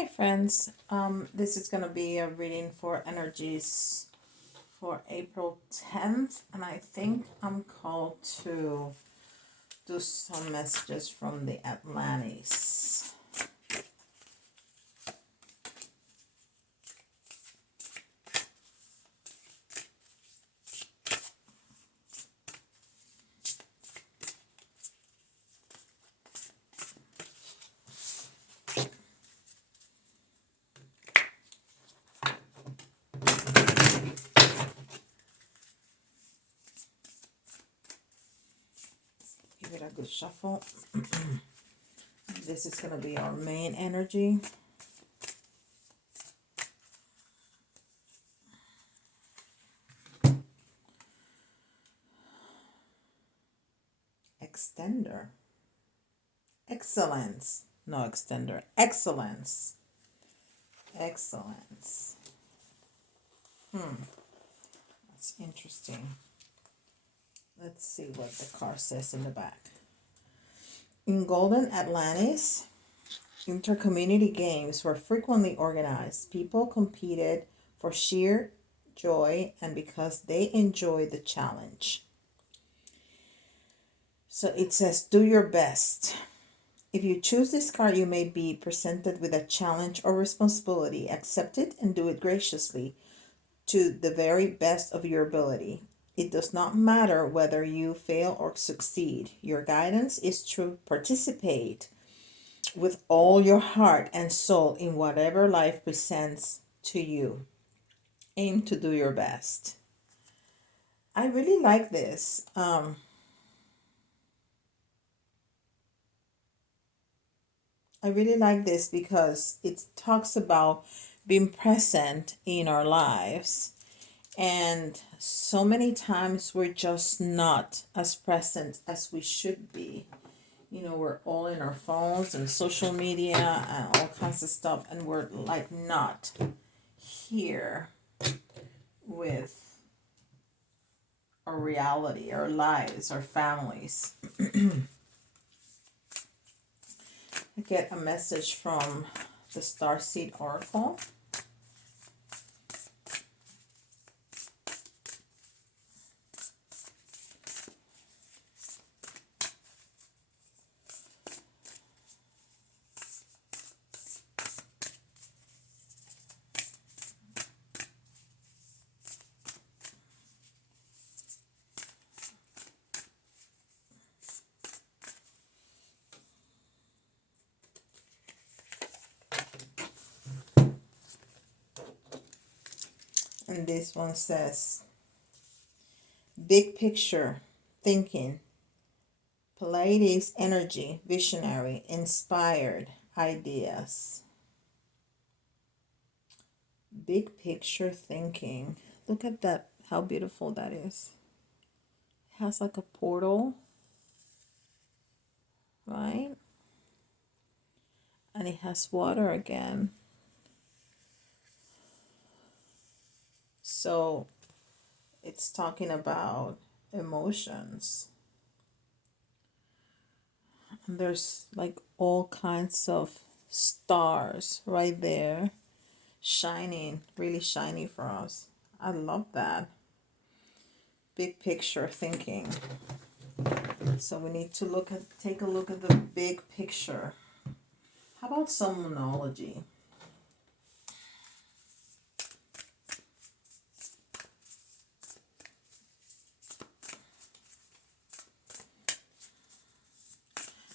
Hi friends, this is going to be a reading for energies for April 10th, and I think I'm called to do some messages from the Atlantis. Give it a good shuffle. This is going to be our main energy. Extender. Excellence. No, extender. Excellence. Excellence. That's interesting. Let's see what the card says in the back. In Golden Atlantis, intercommunity games were frequently organized. People competed for sheer joy and because they enjoyed the challenge. So it says, do your best. If you choose this card, you may be presented with a challenge or responsibility. Accept it and do it graciously to the very best of your ability. It does not matter whether you fail or succeed. Your guidance is to participate with all your heart and soul in whatever life presents to you. Aim to do your best. I really like this. I really like this because it talks about being present in our lives. And so many times we're just not as present as we should be. You know, we're all in our phones and social media and all kinds of stuff, and we're like not here with our reality, our lives, our families. I get a message from the Starseed Oracle. And this one says, big picture thinking, Pleiades energy, visionary, inspired ideas. Big picture thinking. Look at that, how beautiful that is. It has like a portal, right? And it has water again. So it's talking about emotions. And there's like all kinds of stars right there, shining, really shiny for us. I love that. Big picture thinking. So we need to take a look at the big picture. How about some monology?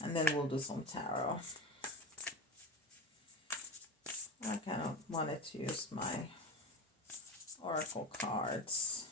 And then we'll do some tarot. I kind of wanted to use my oracle cards.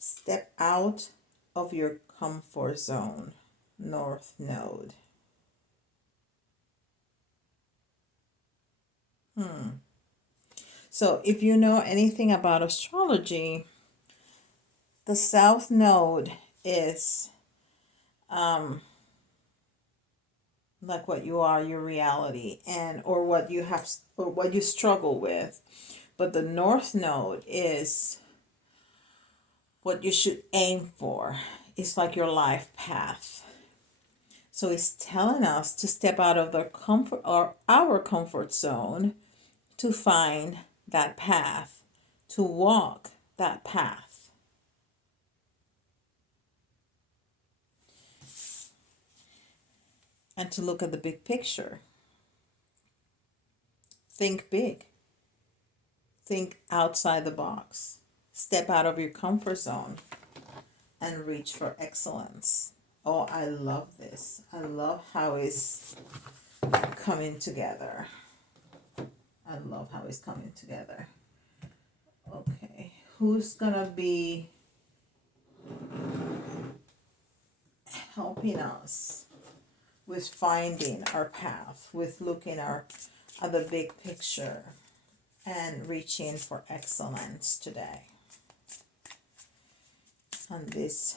Step out of your comfort zone, North Node. So if you know anything about astrology, the South Node is like what you are, your reality, and or what you have, or what you struggle with. But the North Node is what you should aim for. It's like your life path. So it's telling us to step out of the comfort or our comfort zone to find that path, to walk that path. And to look at the big picture. Think big. Think outside the box. Step out of your comfort zone and reach for excellence. Oh, I love this. I love how it's coming together. I love how it's coming together. Okay, who's gonna be helping us with finding our path, with looking at the big picture and reaching for excellence today on this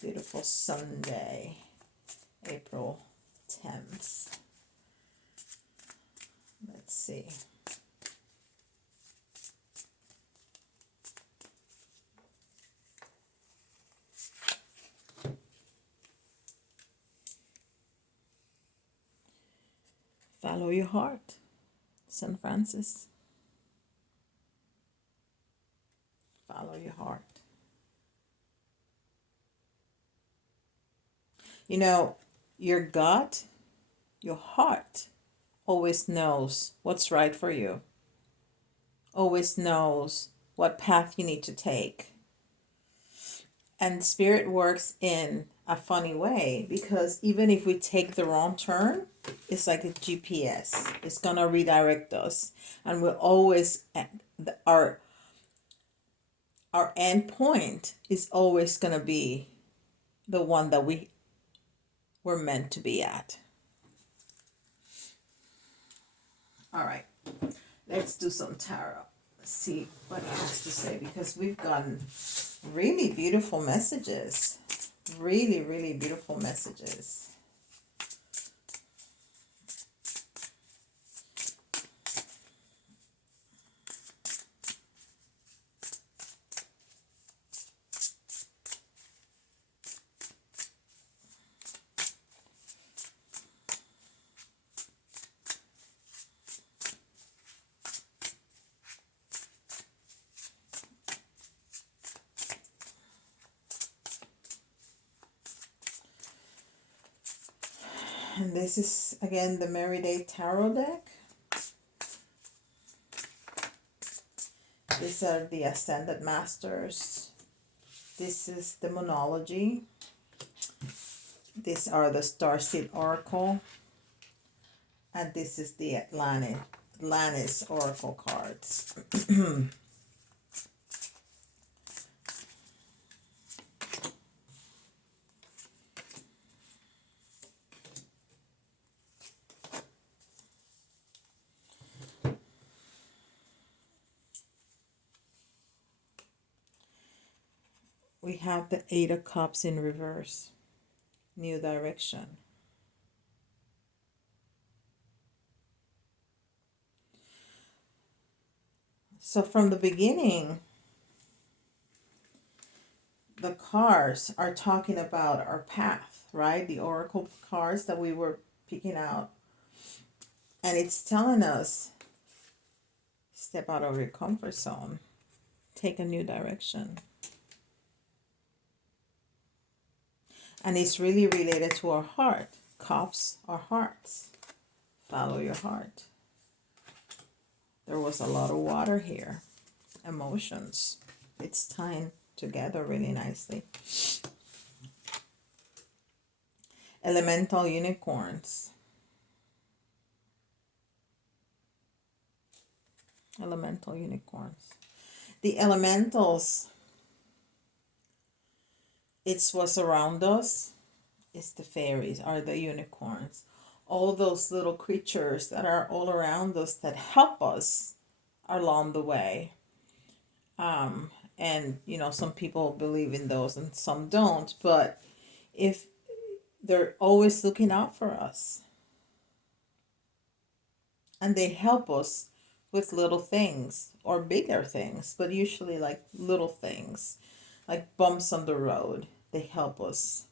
beautiful Sunday, April 10th. Let's see. Follow your heart, St. Francis. Follow your heart. You know, your gut, your heart always knows what's right for you, always knows what path you need to take. And spirit works in a funny way, because even if we take the wrong turn, it's like a GPS. It's gonna redirect us, and we're always our end point is always gonna be the one that we were meant to be at. All right, let's do some tarot. Let's see what it has to say, because we've gotten really beautiful messages. Really, really beautiful messages. And this is, again, the Merry-Day Tarot deck. These are the Ascended Masters. This is the Moonology. These are the Starseed Oracle. And this is the Atlantis Oracle cards. We have the Eight of Cups in reverse. New direction. So from the beginning, the cards are talking about our path, right? The oracle cards that we were picking out. And it's telling us, step out of your comfort zone. Take a new direction. And it's really related to our heart. Cups are hearts. Follow your heart. There was a lot of water here. Emotions. It's tying together really nicely. Elemental unicorns. Elemental unicorns. The elementals, it's what's around us. It's the fairies, are the unicorns. All those little creatures that are all around us that help us along the way. And, you know, some people believe in those and some don't. But if they're always looking out for us. and they help us with little things or bigger things, but usually like little things, like bumps on the road. They help us.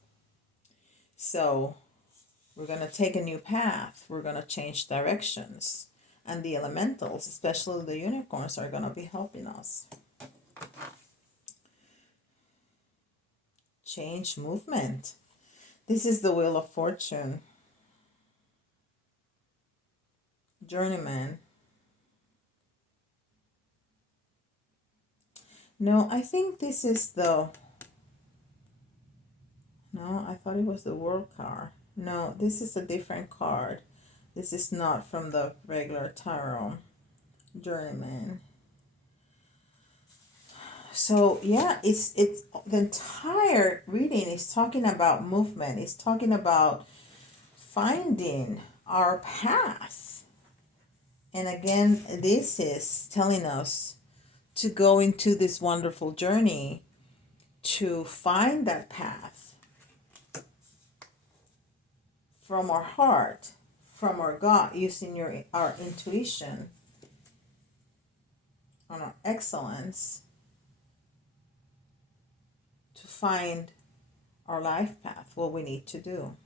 So we're going to take a new path. We're going to change directions. And the elementals, especially the unicorns, are going to be helping us. Change movement. This is the Wheel of Fortune. Journeyman. No, I think this is the... No, I thought it was the World card. No, this is a different card. This is not from the regular tarot. Journeyman. So yeah, it's the entire reading is talking about movement. It's talking about finding our path. And again, this is telling us to go into this wonderful journey to find that path from our heart, from our gut, using our intuition and our excellence to find our life path, what we need to do.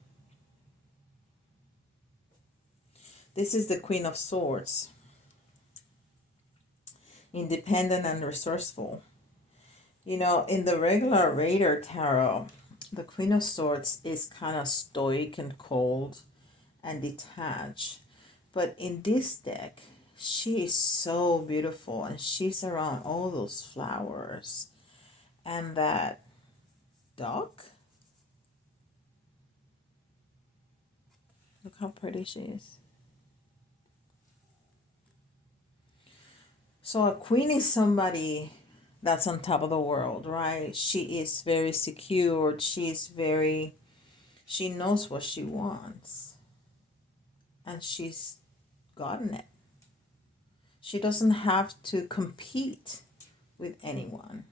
This is the Queen of Swords. Independent and resourceful. You know, in the regular Raider Tarot, the Queen of Swords is kind of stoic and cold and detached. But in this deck, she is so beautiful and she's around all those flowers. And that duck. Look how pretty she is. So a queen is somebody that's on top of the world, right? She is very secured. She knows what she wants. And she's gotten it. She doesn't have to compete with anyone.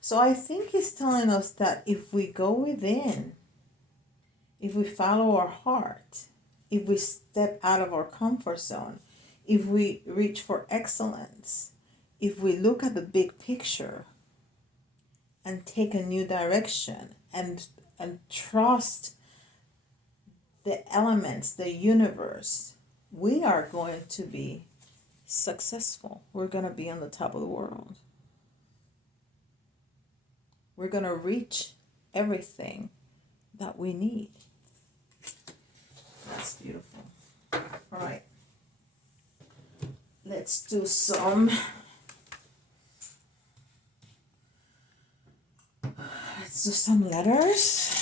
So I think he's telling us that if we go within, if we follow our heart, if we step out of our comfort zone, if we reach for excellence, if we look at the big picture and take a new direction and trust the elements, the universe, we are going to be successful. We're going to be on the top of the world. We're going to reach everything that we need. That's beautiful. All right. Let's do some letters.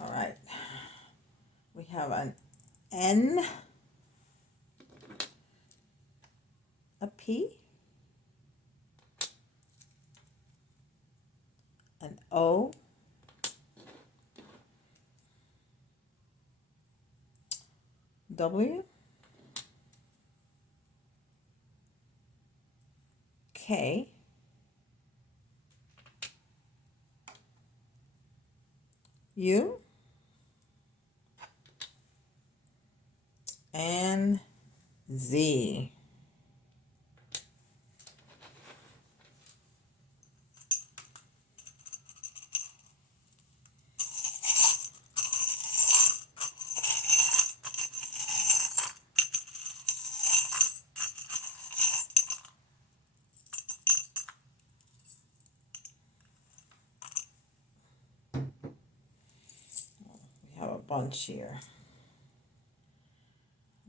All right. We have an N, a P, an O, W, K, U, and Z. We have a bunch here.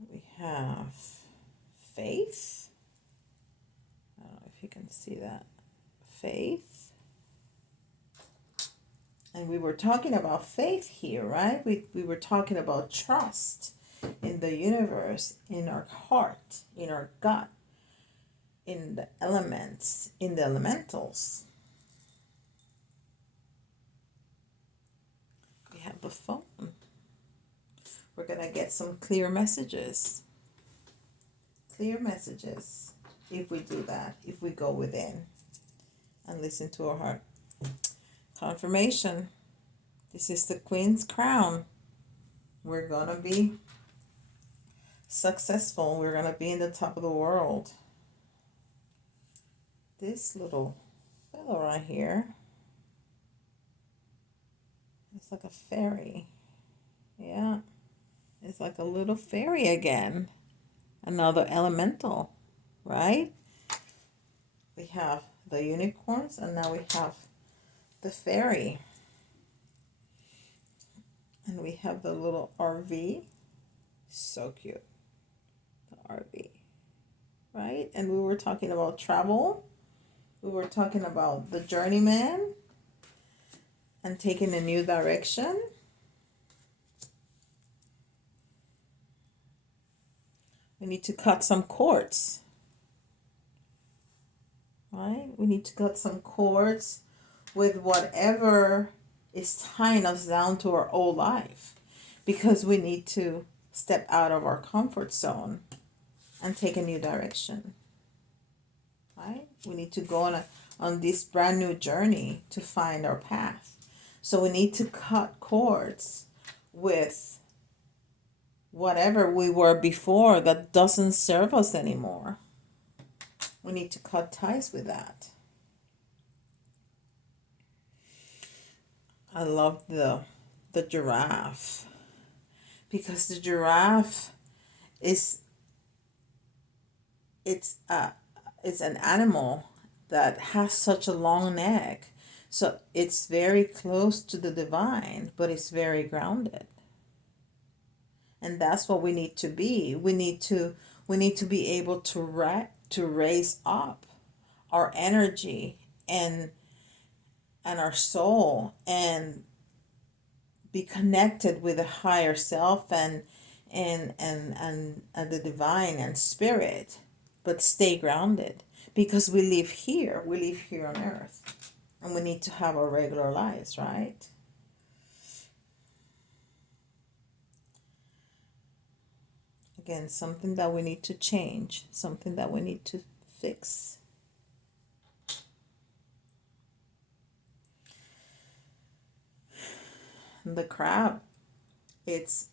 We have faith. I don't know if you can see that. Faith. And we were talking about faith here, right? We were talking about trust in the universe, in our heart, in our gut, in the elements, in the elementals. We have the phone. We're going to get some clear messages. Clear messages. if we do that, if we go within and listen to our heart. Confirmation. This is the Queen's crown. We're going to be successful. We're going to be in the top of the world. This little fellow right here, it's like a fairy. Yeah, it's like a little fairy again. Another elemental, right? We have the unicorns, and now we have the fairy. And we have the little RV. So cute. The RV. Right? And we were talking about travel. We were talking about the journeyman and taking a new direction. We need to cut some cords. Right? We need to cut some cords with whatever is tying us down to our old life, because we need to step out of our comfort zone and take a new direction. Right? We need to go on this brand new journey to find our path. So we need to cut cords with whatever we were before that doesn't serve us anymore. We need to cut ties with that. I love the giraffe, because the giraffe is it's an animal that has such a long neck. So it's very close to the divine, but it's very grounded. And that's what we need to be. We need to be able to raise up our energy and our soul, and be connected with a higher self and the divine and spirit, but stay grounded, because we live here on earth, and we need to have our regular lives, right? Again, something that we need to change, something that we need to fix. The crab, it's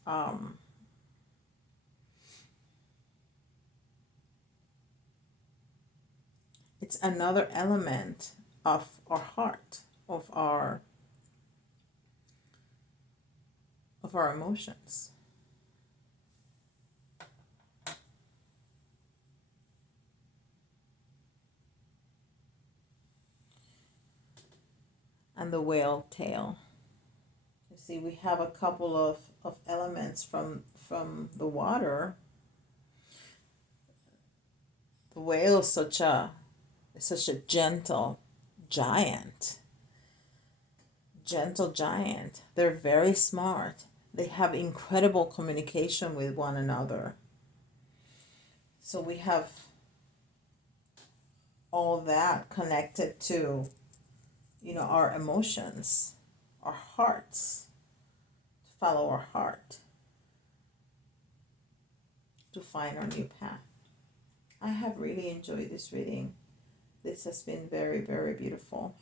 another element of our heart, of our emotions. And the whale tail. You see, we have a couple of elements from the water. The whale is such a gentle giant. They're very smart. They have incredible communication with one another. So we have all that connected to, our emotions, our hearts, to follow our heart, to find our new path. I have really enjoyed this reading. This has been very, very beautiful.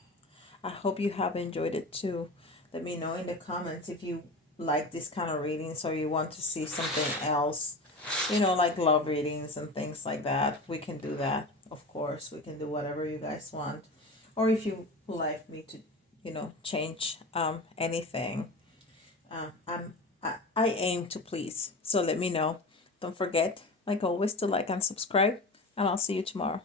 I hope you have enjoyed it too. Let me know in the comments if you like this kind of readings, or you want to see something else, like love readings and things like that. We can do that. Of course, we can do whatever you guys want. Or if you would like me to, change anything. I aim to please. So let me know. Don't forget, like always, to like and subscribe. And I'll see you tomorrow.